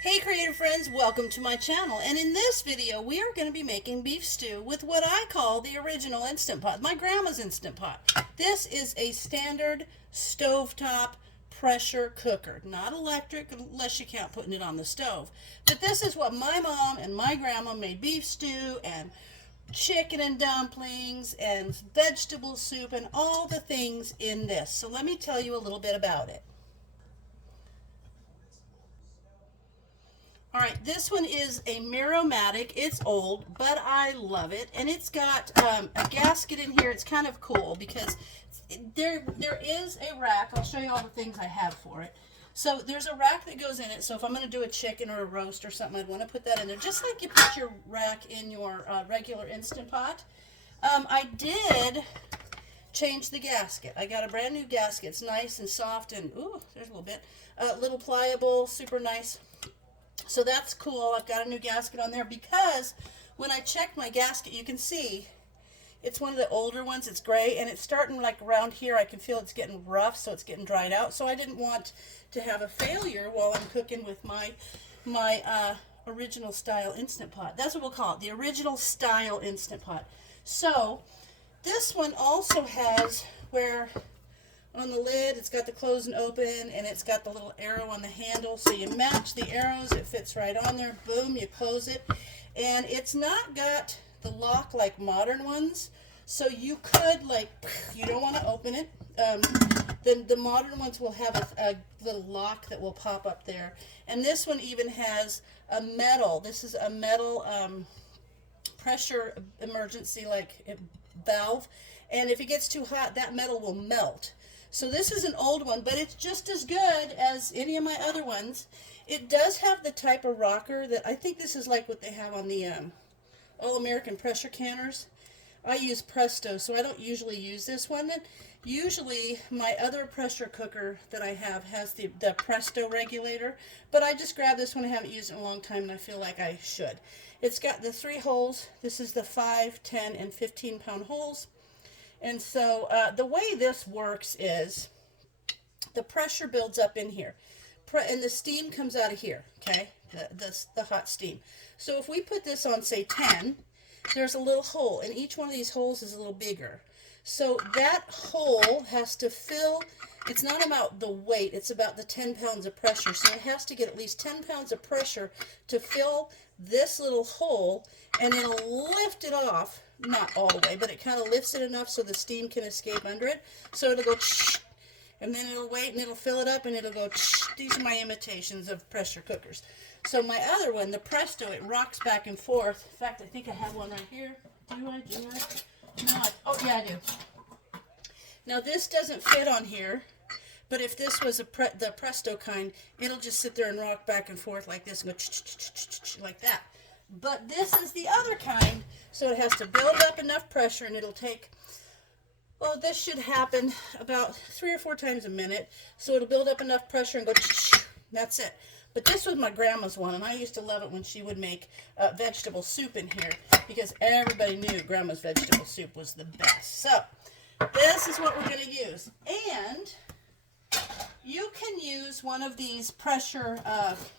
Hey creative friends, welcome to my channel, and in this video we are going to be making beef stew with what I call the original Instant Pot, my grandma's Instant Pot. This is a standard stovetop pressure cooker, not electric unless you count putting it on the stove. But this is what my mom and my grandma made beef stew and chicken and dumplings and vegetable soup and all the things in this. So let me tell you a little bit about it. All right, this one is a Miromatic. It's old, but I love it, and it's got a gasket in here. It's kind of cool because there is a rack. I'll show you all the things I have for it. So there's a rack that goes in it. So if I'm going to do a chicken or a roast or something, I'd want to put that in there, just like you put your rack in your regular Instant Pot. I did change the gasket. I got a brand new gasket. It's nice and soft and ooh, there's a little bit, little pliable, super nice. So that's cool. I've got a new gasket on there because when I checked my gasket, you can see it's one of the older ones. It's gray and it's starting like around here. I can feel it's getting rough, so it's getting dried out. So I didn't want to have a failure while I'm cooking with my original style Instant Pot. That's what we'll call it, the original style Instant Pot. So this one also has where on the lid it's got the close and open, and it's got the little arrow on the handle, so you match the arrows, it fits right on there, boom, you close it. And it's not got the lock like modern ones, so you could, like, you don't want to open it. The modern ones will have a little lock that will pop up there, and this one even has a metal, this is a metal pressure emergency like valve, and if it gets too hot that metal will melt. So this is an old one, but it's just as good as any of my other ones. It does have the type of rocker that I think this is like what they have on the All-American pressure canners. I use Presto, so I don't usually use this one. Usually my other pressure cooker that I have has the Presto regulator, but I just grabbed this one. I haven't used it in a long time and I feel like I should. It's got the 3 holes. This is the 5, 10, and 15 pound holes. And so the way this works is the pressure builds up in here, and the steam comes out of here, okay, the hot steam. So if we put this on, say, 10, there's a little hole, and each one of these holes is a little bigger. So that hole has to fill, it's not about the weight, it's about the 10 pounds of pressure. So it has to get at least 10 pounds of pressure to fill this little hole, and it'll lift it off. Not all the way, but it kind of lifts it enough so the steam can escape under it. So it'll go and then it'll wait and it'll fill it up and it'll go. These are my imitations of pressure cookers. So my other one, the Presto, it rocks back and forth. In fact, I think I have one right here. Do I? No, oh yeah, I do. Now this doesn't fit on here, but if this was the Presto kind, it'll just sit there and rock back and forth like this and go like that. But this is the other kind, so it has to build up enough pressure, and it'll take, well, this should happen about 3 or 4 times a minute. So it'll build up enough pressure and go, that's it. But this was my grandma's one, and I used to love it when she would make vegetable soup in here, because everybody knew grandma's vegetable soup was the best. So this is what we're going to use. And you can use one of these pressure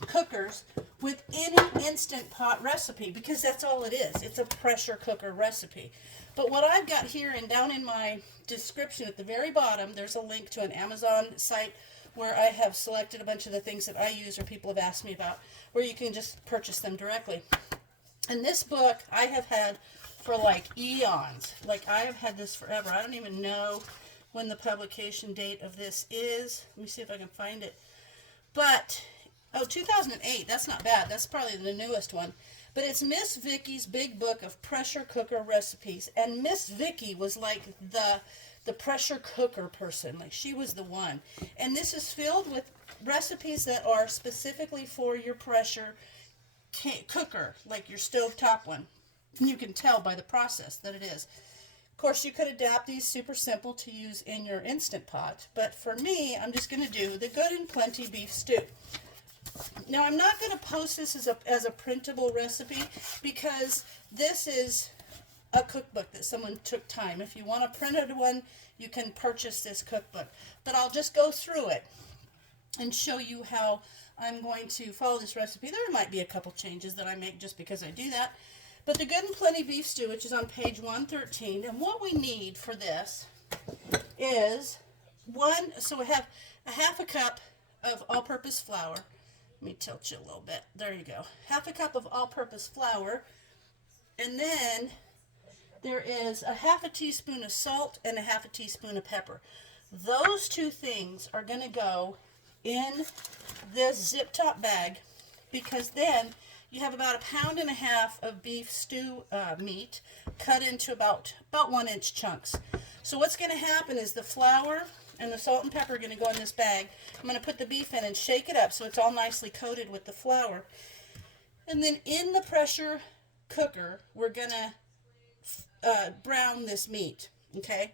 cookers with any Instant Pot recipe, because that's all it is. It's a pressure cooker recipe. But what I've got here, and down in my description at the very bottom, there's a link to an Amazon site where I have selected a bunch of the things that I use or people have asked me about, where you can just purchase them directly. And this book I have had for like eons. Like, I have had this forever. I don't even know when the publication date of this is. Let me see if I can find it. But, oh, 2008. That's not bad. That's probably the newest one. But it's Miss Vicky's Big Book of Pressure Cooker Recipes. And Miss Vicky was like the pressure cooker person. Like, she was the one. And this is filled with recipes that are specifically for your pressure cooker, like your stovetop one. You can tell by the process that it is. Of course, you could adapt these, super simple to use in your Instant Pot, but for me, I'm just going to do the Good and Plenty beef stew. Now, I'm not going to post this as a printable recipe, because this is a cookbook that someone took time. If you want a printed one, you can purchase this cookbook, but I'll just go through it and show you how I'm going to follow this recipe. There might be a couple changes that I make just because I do that. But the Good and Plenty beef stew, which is on page 113, and what we need for this is so we have a half a cup of all-purpose flour. Let me tilt you a little bit. There you go. Half a cup of all-purpose flour. And then there is a half a teaspoon of salt and a half a teaspoon of pepper. Those two things are going to go in this zip top bag, because then you have about 1.5 pounds of beef stew meat cut into about 1-inch chunks. So what's going to happen is the flour and the salt and pepper are going to go in this bag. I'm going to put the beef in and shake it up so it's all nicely coated with the flour. And then in the pressure cooker, we're going to brown this meat, okay?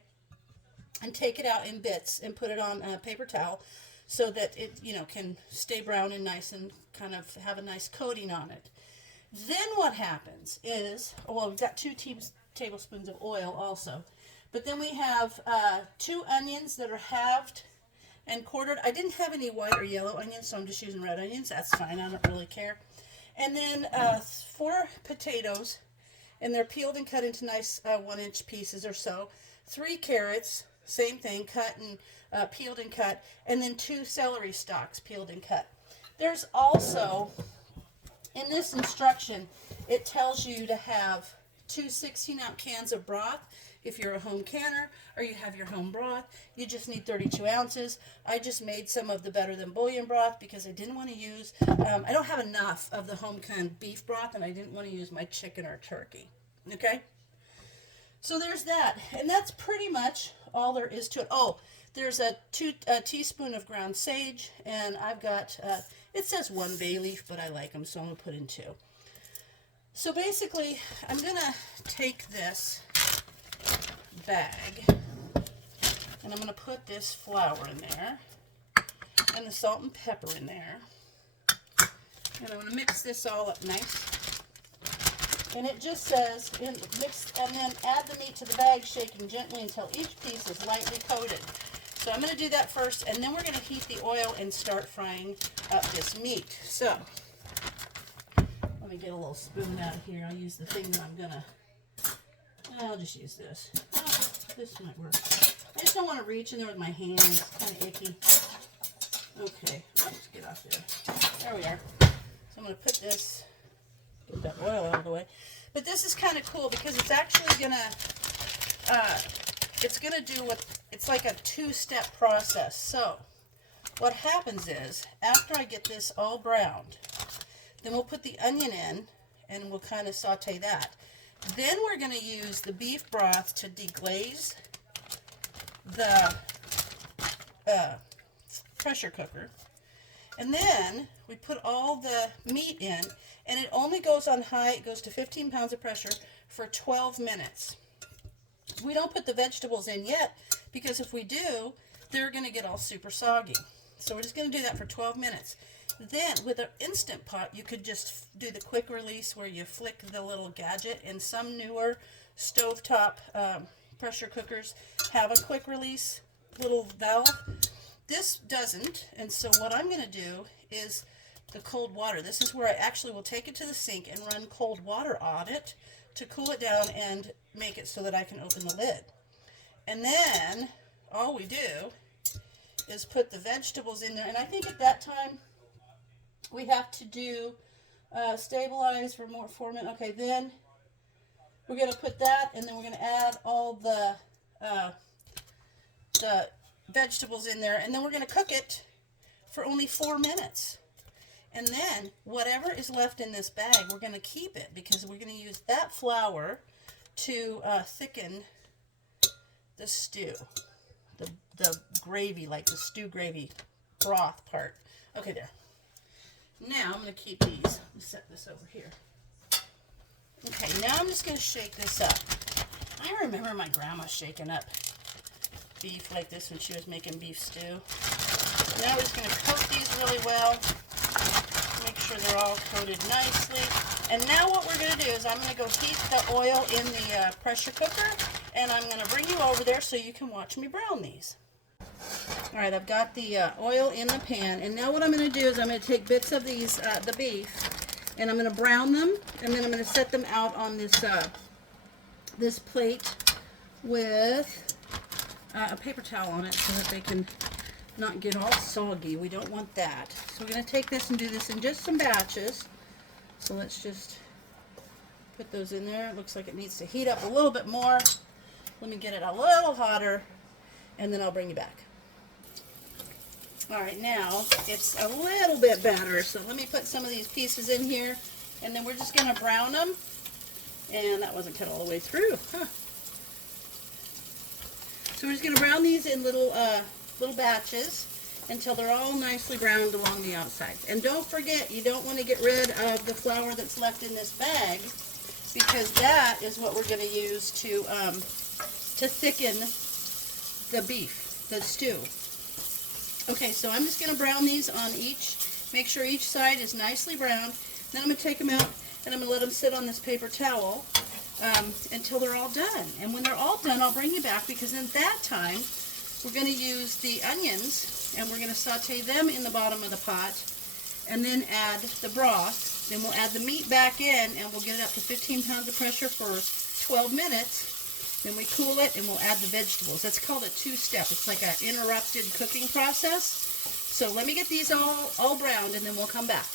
And take it out in bits and put it on a paper towel so that it, can stay brown and nice and kind of have a nice coating on it. Then what happens is, well, we've got 2 tablespoons of oil also. But then we have 2 onions that are halved and quartered. I didn't have any white or yellow onions, so I'm just using red onions. That's fine. I don't really care. And then 4 potatoes, and they're peeled and cut into nice 1-inch pieces or so. 3 carrots, same thing, cut and peeled and cut. And then 2 celery stalks, peeled and cut. There's also, in this instruction, it tells you to have 2 16-ounce cans of broth. If you're a home canner or you have your home broth, you just need 32 ounces. I just made some of the Better Than Bouillon broth because I didn't want to use, I don't have enough of the home canned beef broth, and I didn't want to use my chicken or turkey. Okay? So there's that. And that's pretty much all there is to it. Oh, there's a teaspoon of ground sage, and I've got, it says 1 bay leaf, but I like them, so I'm going to put in 2. So basically, I'm going to take this bag, and I'm going to put this flour in there, and the salt and pepper in there, and I'm going to mix this all up nice. And it just says, mix, and then add the meat to the bag, shaking gently until each piece is lightly coated. So I'm going to do that first, and then we're going to heat the oil and start frying up this meat. So let me get a little spoon out of here. I'll use the thing that I'll just use this. Oh, this might work. I just don't want to reach in there with my hands. It's kind of icky. Okay, let's get off there. There we are. So I'm going to put this, get that oil out of the way. But this is kind of cool because it's actually going to do what, it's like a 2-step process. So what happens is, after I get this all browned, then we'll put the onion in and we'll kind of saute that. Then we're going to use the beef broth to deglaze the pressure cooker. And then we put all the meat in, and it only goes on high. It goes to 15 pounds of pressure for 12 minutes. We don't put the vegetables in yet, because if we do, they're going to get all super soggy. So we're just going to do that for 12 minutes. Then, with an Instant Pot, you could just do the quick release where you flick the little gadget, and some newer stovetop pressure cookers have a quick release little valve. This doesn't, and so what I'm going to do is the cold water. This is where I actually will take it to the sink and run cold water on it to cool it down and make it so that I can open the lid. And then all we do is put the vegetables in there, and I think at that time we have to do stabilize for 4 minutes. Okay, then we're going to put that, and then we're going to add all the vegetables in there, and then we're going to cook it for only 4 minutes. And then whatever is left in this bag, we're going to keep it, because we're going to use that flour to thicken the stew, the gravy, like the stew gravy broth part. Okay, there. Now I'm going to keep these. Let me set this over here. Okay, now I'm just going to shake this up. I remember my grandma shaking up beef like this when she was making beef stew. Now we're just going to coat these really well. Make sure they're all coated nicely. And now what we're going to do is I'm going to go heat the oil in the pressure cooker, and I'm going to bring you over there so you can watch me brown these. All right, I've got the oil in the pan, and now what I'm going to do is I'm going to take bits of these, the beef, and I'm going to brown them, and then I'm going to set them out on this this plate with a paper towel on it so that they can not get all soggy. We don't want that. So we're going to take this and do this in just some batches. So let's just put those in there. It looks like it needs to heat up a little bit more. Let me get it a little hotter, and then I'll bring you back. All right, now it's a little bit better, so let me put some of these pieces in here, and then we're just going to brown them. And that wasn't cut all the way through. Huh. So we're just going to brown these in little batches until they're all nicely browned along the outside. And don't forget, you don't want to get rid of the flour that's left in this bag, because that is what we're going to use to thicken the beef, the stew. Okay, so I'm just going to brown these on each, make sure each side is nicely browned. Then I'm going to take them out and I'm going to let them sit on this paper towel until they're all done. And when they're all done, I'll bring you back, because in that time, we're going to use the onions and we're going to saute them in the bottom of the pot and then add the broth. Then we'll add the meat back in and we'll get it up to 15 pounds of pressure for 12 minutes. Then we cool it and we'll add the vegetables. That's called a two-step. It's like an interrupted cooking process. So let me get these all browned and then we'll come back.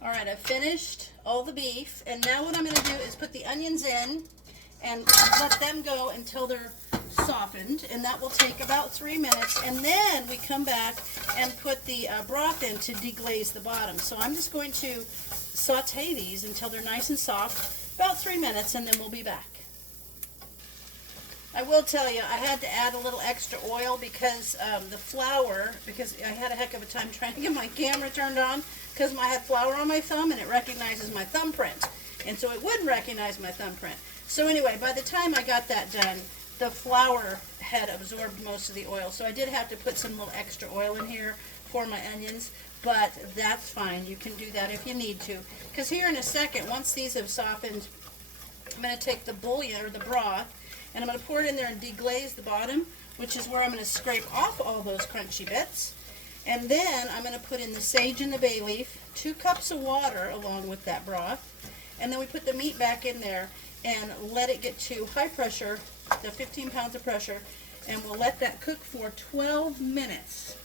All right, I've finished all the beef, and now what I'm going to do is put the onions in and let them go until they're softened, and that will take about 3 minutes. And then we come back and put the broth in to deglaze the bottom. So I'm just going to saute these until they're nice and soft, about 3 minutes, and then we'll be back. I will tell you, I had to add a little extra oil because the flour, because I had a heck of a time trying to get my camera turned on because I had flour on my thumb and it recognizes my thumbprint. And so it wouldn't recognize my thumbprint. So anyway, by the time I got that done, the flour had absorbed most of the oil. So I did have to put some little extra oil in here for my onions, but that's fine. You can do that if you need to. Because here in a second, once these have softened, I'm going to take the bouillon or the broth, and I'm going to pour it in there and deglaze the bottom, which is where I'm going to scrape off all those crunchy bits. And then I'm going to put in the sage and the bay leaf, 2 cups of water along with that broth. And then we put the meat back in there and let it get to high pressure, the 15 pounds of pressure, and we'll let that cook for 12 minutes.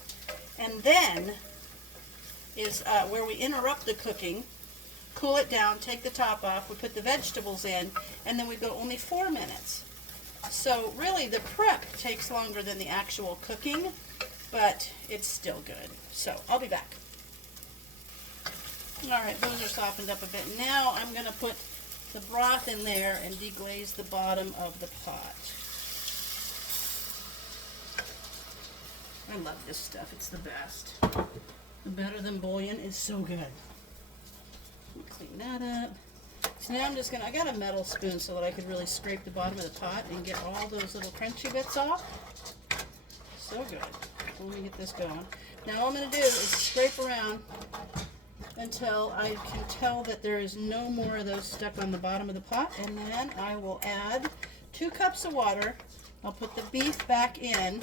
And then is where we interrupt the cooking, cool it down, take the top off, we put the vegetables in, and then we go only 4 minutes. So really the prep takes longer than the actual cooking, but it's still good. So I'll be back. All right, those are softened up a bit. Now I'm going to put the broth in there and deglaze the bottom of the pot. I love this stuff. It's the best. Better than bouillon is so good. Clean that up. So now I'm just going to, I got a metal spoon so that I could really scrape the bottom of the pot and get all those little crunchy bits off. So good. So let me get this going. Now all I'm going to do is scrape around until I can tell that there is no more of those stuck on the bottom of the pot, and then I will add 2 cups of water. I'll put the beef back in.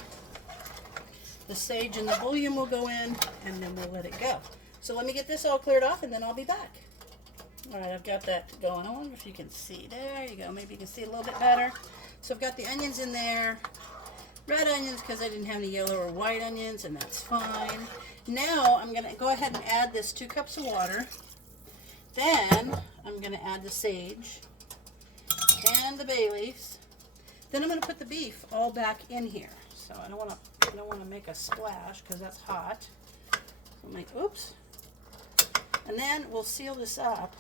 The sage and the bouillon will go in, and then we'll let it go. So let me get this all cleared off, and then I'll be back. All right, I've got that going. I wonder if you can see. There you go. Maybe you can see it a little bit better. So I've got the onions in there. Red onions because I didn't have any yellow or white onions, and that's fine. Now I'm going to go ahead and add this 2 cups of water. Then I'm going to add the sage and the bay leaves. Then I'm going to put the beef all back in here. So I don't want to make a splash because that's hot. So oops. And then we'll seal this up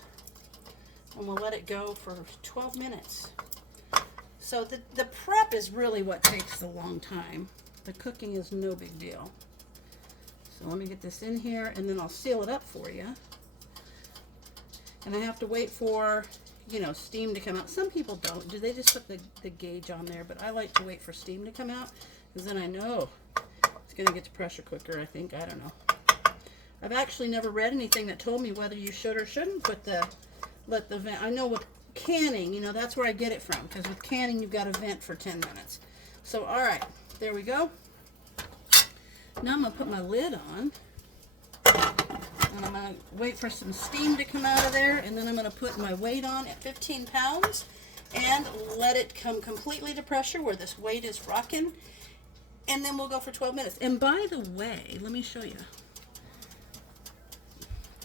and we'll let it go for 12 minutes. So the prep is really what takes a long time. The cooking is no big deal. So let me get this in here and then I'll seal it up for you. And I have to wait for, you know, steam to come out. Some people don't. They just put the gauge on there, but I like to wait for steam to come out because then I know it's going to get to pressure quicker, I think. I don't know. I've actually never read anything that told me whether you should or shouldn't put let the vent. I know with canning, you know, that's where I get it from, because with canning you've got to vent for 10 minutes. So all right, there we go. Now I'm going to put my lid on. And I'm going to wait for some steam to come out of there. And then I'm going to put my weight on at 15 pounds and let it come completely to pressure where this weight is rocking. And then we'll go for 12 minutes. And by the way, let me show you.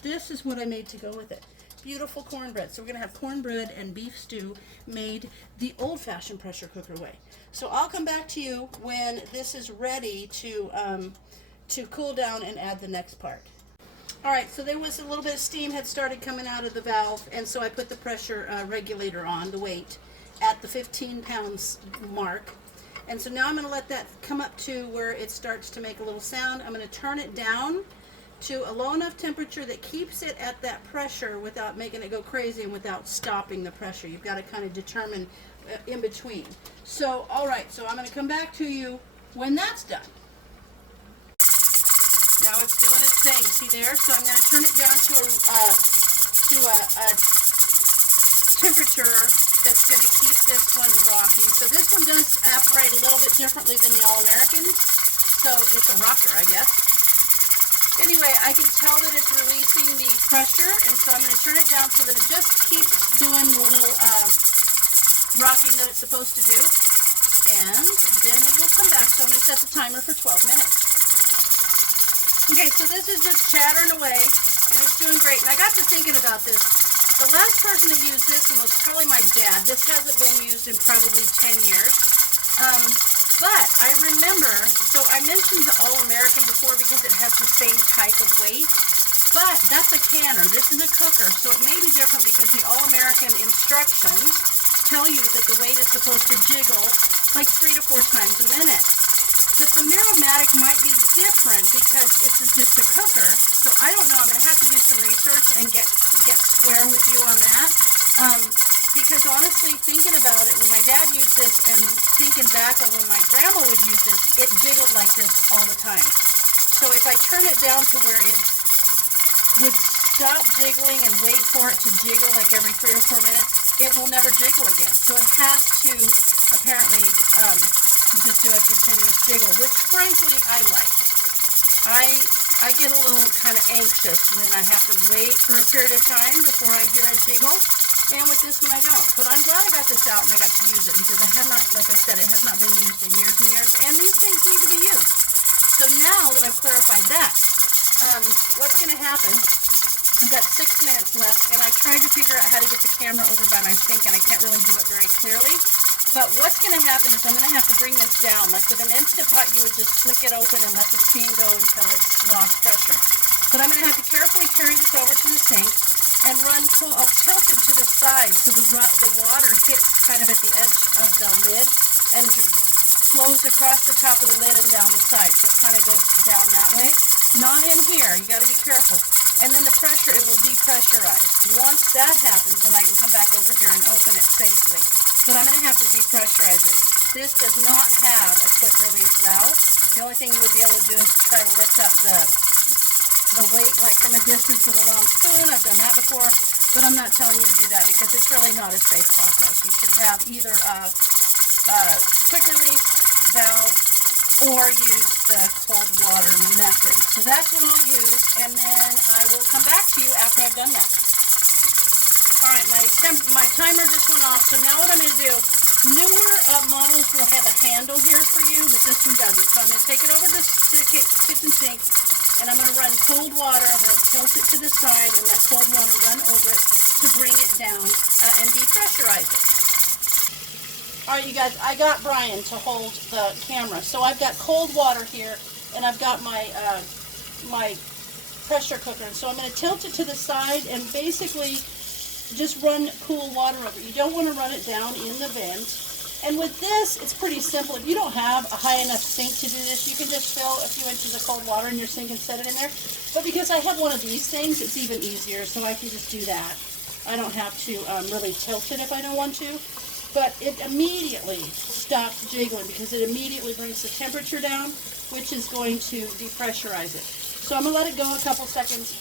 This is what I made to go with it. Beautiful cornbread. So we're going to have cornbread and beef stew made the old-fashioned pressure cooker way. So I'll come back to you when this is ready to cool down and add the next part. All right, so there was a little bit of steam had started coming out of the valve, and so I put the pressure regulator on, the weight, at the 15 pounds mark. And so now I'm going to let that come up to where it starts to make a little sound. I'm going to turn it down to a low enough temperature that keeps it at that pressure without making it go crazy and without stopping the pressure. You've got to kind of determine in between. So, all right, so I'm going to come back to you when that's done. Now it's doing its thing, see there? So I'm going to turn it down to a temperature that's going to keep this one rocking. So this one does operate a little bit differently than the All-Americans. So it's a rocker, I guess. Anyway, I can tell that it's releasing the pressure, and so I'm going to turn it down so that it just keeps doing the little rocking that it's supposed to do. And then we will come back. So I'm going to set the timer for 12 minutes. Okay, so this is just chattering away, and it's doing great. And I got to thinking about this. The last person to use this one was probably my dad. This hasn't been used in probably 10 years. But I remember, so I mentioned the All-American before because it has the same type of weight. But that's a canner. This is a cooker, so it may be different because the All-American instructions tell you that the weight is supposed to jiggle like 3 to 4 times a minute. But the Miromatic might be different because it's just a cooker. So I don't know. I'm going to have to do some research and get square with you on that. Because honestly, thinking about it, when my dad used this and thinking back on when my grandma would use this, it jiggled like this all the time. So if I turn it down to where it would stop jiggling and wait for it to jiggle like every 3 or 4 minutes, it will never jiggle again. So it has to apparently just do a continuous jiggle, which frankly I like. I get a little kind of anxious when I have to wait for a period of time before I hear a jiggle, and with this one I don't. But I'm glad I got this out and I got to use it because I have not, like I said, it has not been used in years and years, and these things need to be used. So now that I've clarified that, what's going to happen, I've got 6 minutes left, and I tried to figure out how to get the camera over by my sink, and I can't really do it very clearly. But what's going to happen is I'm going to have to bring this down. Like with an Instant Pot, you would just flick it open and let the steam go until it's lost pressure. But I'm going to have to carefully carry this over to the sink and run cool. I'll tilt it to the side so the water hits kind of at the edge of the lid and flows across the top of the lid and down the side. So it kind of goes down that way. Not in here. You got to be careful. And then the pressure, it will depressurize. Once that happens, then I can come back over here and open it safely. But I'm going to have to depressurize it. This does not have a quick release valve. The only thing you would be able to do is try to lift up the weight like from a distance with a long spoon. I've done that before, but I'm not telling you to do that because it's really not a safe process. You should have either a quick release valve or use the cold water method. So that's what I'll use, and then I will come back to you after I've done that. Alright, my timer just went off, so now what I'm going to do, newer models will have a handle here for you, but this one doesn't. So I'm going to take it over to the kitchen sink, and I'm going to run cold water. I'm going to tilt it to the side and let cold water run over it to bring it down and depressurize it. Alright, you guys, I got Brian to hold the camera. So I've got cold water here, and I've got my my pressure cooker. And so I'm going to tilt it to the side and basically just run cool water over it. You don't want to run it down in the vent. And with this, it's pretty simple. If you don't have a high enough sink to do this, you can just fill a few inches of cold water in your sink and set it in there. But because I have one of these things, it's even easier, so I can just do that. I don't have to really tilt it if I don't want to. But it immediately stops jiggling because it immediately brings the temperature down, which is going to depressurize it. So I'm going to let it go a couple seconds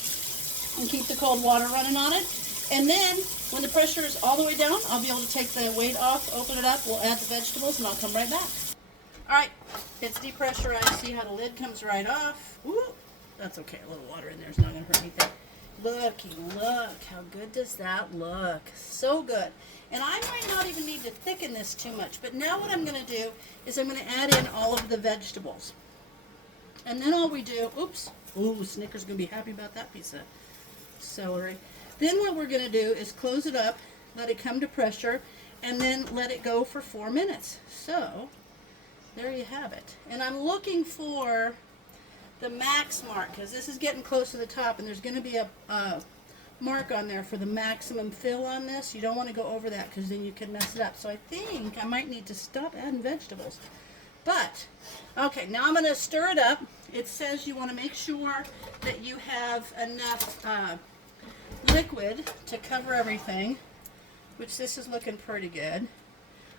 and keep the cold water running on it. And then, when the pressure is all the way down, I'll be able to take the weight off, open it up, we'll add the vegetables, and I'll come right back. Alright, It's depressurized. See how the lid comes right off? Ooh, that's okay. A little water in there is not going to hurt anything. Looky, look. How good does that look? So good. And I might not even need to thicken this too much. But now what I'm going to do is I'm going to add in all of the vegetables. And then all we do, oops. Ooh, Snicker's going to be happy about that piece of celery. Then what we're going to do is close it up, let it come to pressure, and then let it go for 4 minutes. So, there you have it. And I'm looking for the max mark, because this is getting close to the top, and there's going to be a mark on there for the maximum fill on this. You don't want to go over that, because then you can mess it up. So I think I might need to stop adding vegetables. But, okay, now I'm going to stir it up. It says you want to make sure that you have enough liquid to cover everything, which this is looking pretty good.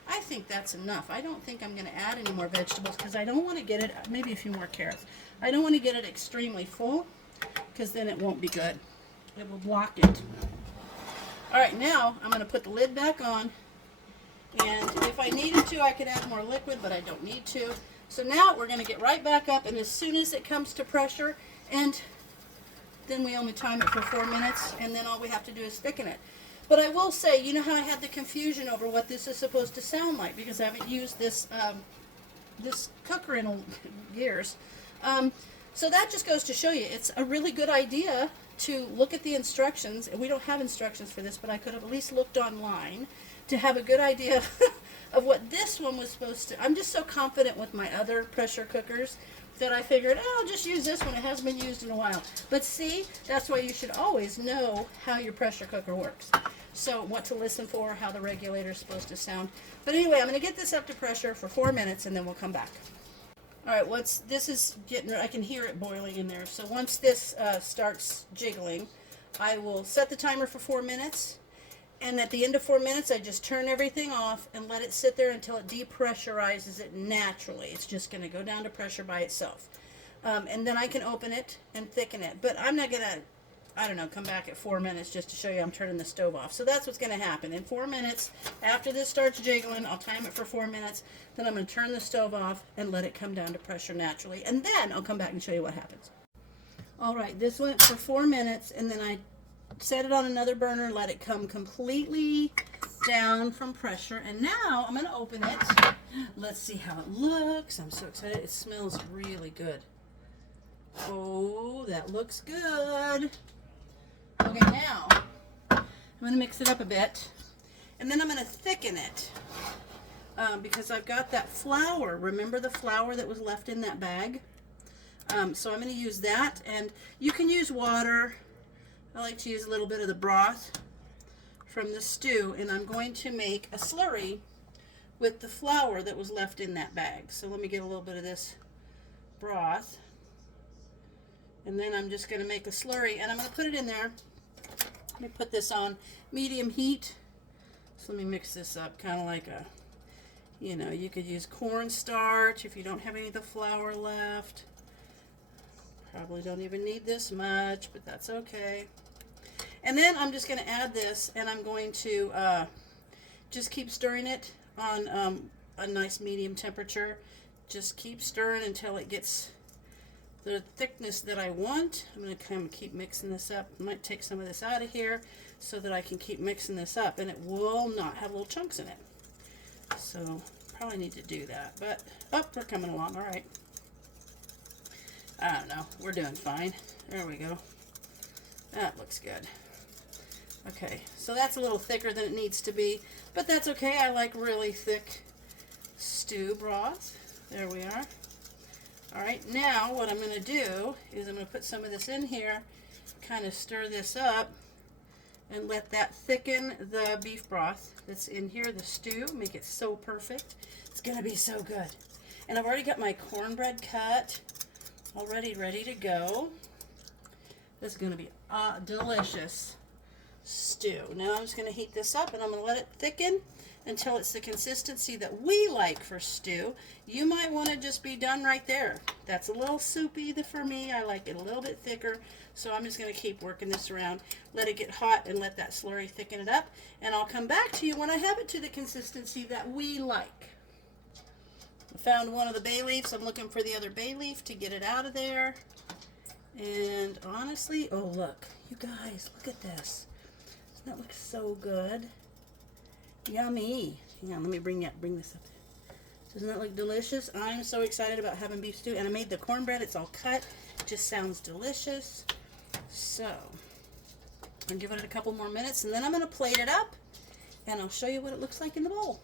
I think that's enough. I don't think I'm going to add any more vegetables because I don't want to get it, maybe a few more carrots. I don't want to get it extremely full because then it won't be good. It will block it. All right, now I'm going to put the lid back on, and if I needed to, I could add more liquid, but I don't need to. So now we're going to get right back up, and as soon as it comes to pressure, and then we only time it for 4 minutes, and then all we have to do is thicken it. But I will say, you know how I had the confusion over what this is supposed to sound like because I haven't used this this cooker in years. So that just goes to show you, it's a really good idea to look at the instructions. We don't have instructions for this, but I could have at least looked online to have a good idea of what this one was supposed to. I'm just so confident with my other pressure cookers that I figured, oh, I'll just use this one. It hasn't been used in a while. But see, that's why you should always know how your pressure cooker works. So what to listen for, how the regulator is supposed to sound. But anyway, I'm going to get this up to pressure for 4 minutes and then we'll come back. All right, this is getting, I can hear it boiling in there. So once this starts jiggling, I will set the timer for 4 minutes. And at the end of 4 minutes, I just turn everything off and let it sit there until it depressurizes it naturally. It's just going to go down to pressure by itself. And then I can open it and thicken it. But I'm not going to, I don't know, come back at 4 minutes just to show you I'm turning the stove off. So that's what's going to happen. In 4 minutes, after this starts jiggling, I'll time it for 4 minutes. Then I'm going to turn the stove off and let it come down to pressure naturally. And then I'll come back and show you what happens. All right, this went for 4 minutes, and then I set it on another burner, let it come completely down from pressure, and now I'm going to open it. Let's see how it looks. I'm so excited. It smells really good. Oh, that looks good. Okay, now I'm going to mix it up a bit, and then I'm going to thicken it because I've got that flour. Remember the flour that was left in that bag? So I'm going to use that, and you can use water. I like to use a little bit of the broth from the stew, and I'm going to make a slurry with the flour that was left in that bag. So let me get a little bit of this broth, and then I'm just going to make a slurry, and I'm going to put it in there. Let me put this on medium heat. So let me mix this up, kind of like a, you know, you could use cornstarch if you don't have any of the flour left. Probably don't even need this much, but that's okay. And then I'm just going to add this, and I'm going to just keep stirring it on a nice medium temperature. Just keep stirring until it gets the thickness that I want. I'm going to kind of keep mixing this up. I might take some of this out of here so that I can keep mixing this up, and it will not have little chunks in it. So probably need to do that, but we're coming along. All right. I don't know. We're doing fine. There we go. That looks good. Okay, so that's a little thicker than it needs to be, but that's okay. I like really thick stew broth. There we are. All right, now what I'm going to do is I'm going to put some of this in here, kind of stir this up, and let that thicken the beef broth that's in here, the stew, make it so perfect. It's going to be so good. And I've already got my cornbread cut, already ready to go. This is going to be delicious stew. Now I'm just going to heat this up, and I'm going to let it thicken until it's the consistency that we like for stew. You might want to just be done right there. That's a little soupy for me. I like it a little bit thicker, so I'm just going to keep working this around. Let it get hot and let that slurry thicken it up, and I'll come back to you when I have it to the consistency that we like. found one of the bay leaves. I'm looking for the other bay leaf to get it out of there. And honestly, oh look, you guys, look at this. Doesn't that look so good? Yummy. Hang on, let me bring this up. Doesn't that look delicious? I'm so excited about having beef stew. And I made the cornbread. It's all cut. It just sounds delicious. So, I'll give it a couple more minutes, and then I'm going to plate it up, and I'll show you what it looks like in the bowl.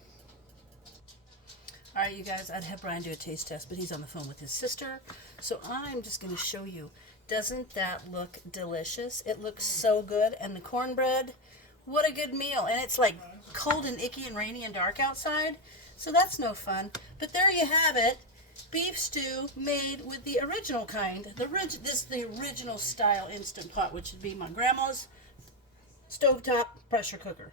All right, you guys, I'd have Brian do a taste test, but he's on the phone with his sister. So I'm just going to show you. Doesn't that look delicious? It looks so good. And the cornbread, what a good meal. And it's like cold and icky and rainy and dark outside. So that's no fun. But there you have it. Beef stew made with the original kind. This is the original style Instant Pot, which would be my grandma's stovetop pressure cooker.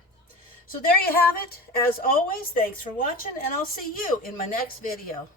So there you have it. As always, thanks for watching, and I'll see you in my next video.